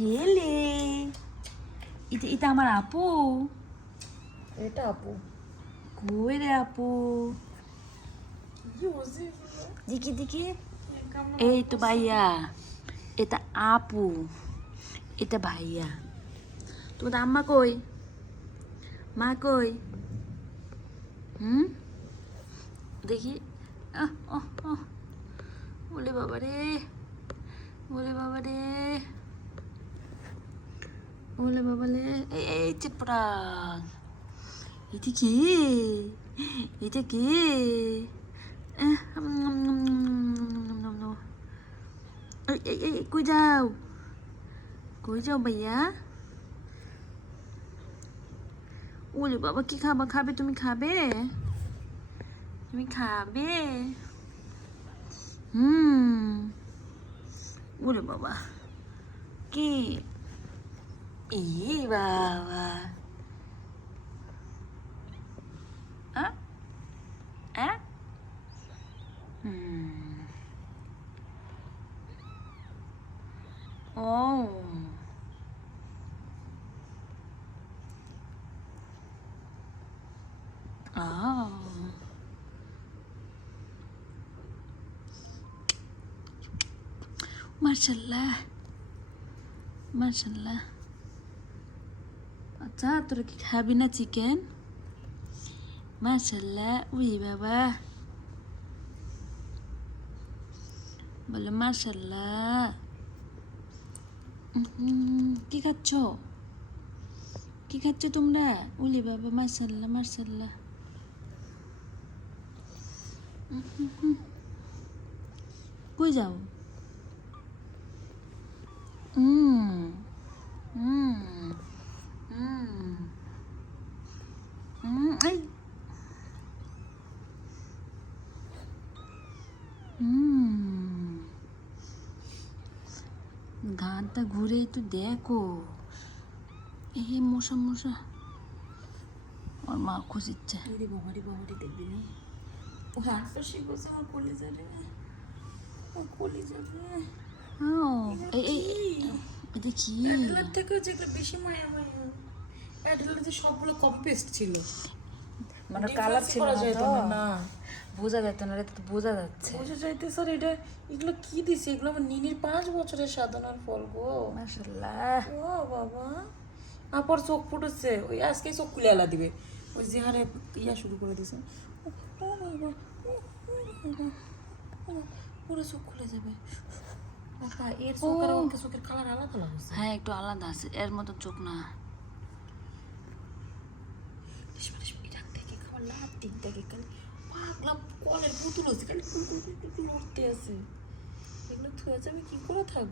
ছেলে, এটা আমার আপু। এটা আপু। কই রে আপু? দেখি দেখি। এই তো ভাইয়া, এটা আপু, এটা ভাইয়া। তোমার আম্মা কই? মা কই? দেখি। বলে বাবা রে, বলে বাবা রে, বলে বাবা রে। এই চিপড়া, এটা কি? এটা কি? কই যাও, কই যাও ভাইয়া? ওলে বাবা, কি খাবা? খাবে? তুমি খাবে? তুমি খাবে? ওরে বাবা, কি? এই বাবা, ও মাশাল্লাহ, মাশাল্লাহ। আচ্ছা, তোরা কি খাবি না চিকেন? মাশাল্লাহ। উই বাবা, বলো মাশাল্লাহ। কি খাচ্ছ? কি খাচ্ছ তোমরা? উলি বাবা, মাশাল্লাহ, মাশাল্লাহ। কই যাও? এই গানটা ঘুরে একটু দেখো। এই মশা মশা, ওর মা খুঁজিচ্ছে। বাবারি বাবারি দেখবি না, ও গানটা শিখেছে আমার কলেজে রে, ও কলেজে রে। এটা কি? অ্যাডেলার থেকে যেগুলো বেশি মায়া মায়া, অ্যাডেলারে সবগুলো কপি পেস্ট ছিল, মানে কালার ছিল না তো, না বোঝা যেত না। এটা তো বোঝা যাচ্ছে। বোঝা যাইতে স্যার এটা, এগুলো কি দিছে? এগুলো আমার নিনির 5 বছরের সাধনার ফল গো। মাশাআল্লাহ। ও বাবা, আপার চোখ ফুটেছে, ওই আজকে চোখ খুলে এলা দিবে, ওই যে হারে ইয়া শুরু করে দিছে। ও বাবা, পুরো চোখ খুলে যাবে। বাবা, এর চোখ আর ওর চোখের কালার আলাদা লাগছে। হ্যাঁ, একটু আলাদা আছে, এর মতো চোখ না। লাভ দিক দেখে খালি পাগলা কলের পুতুল হচ্ছে, খালি উঠতে আছে। এগুলো থুয়ে যাবে, কি করে থাকবে?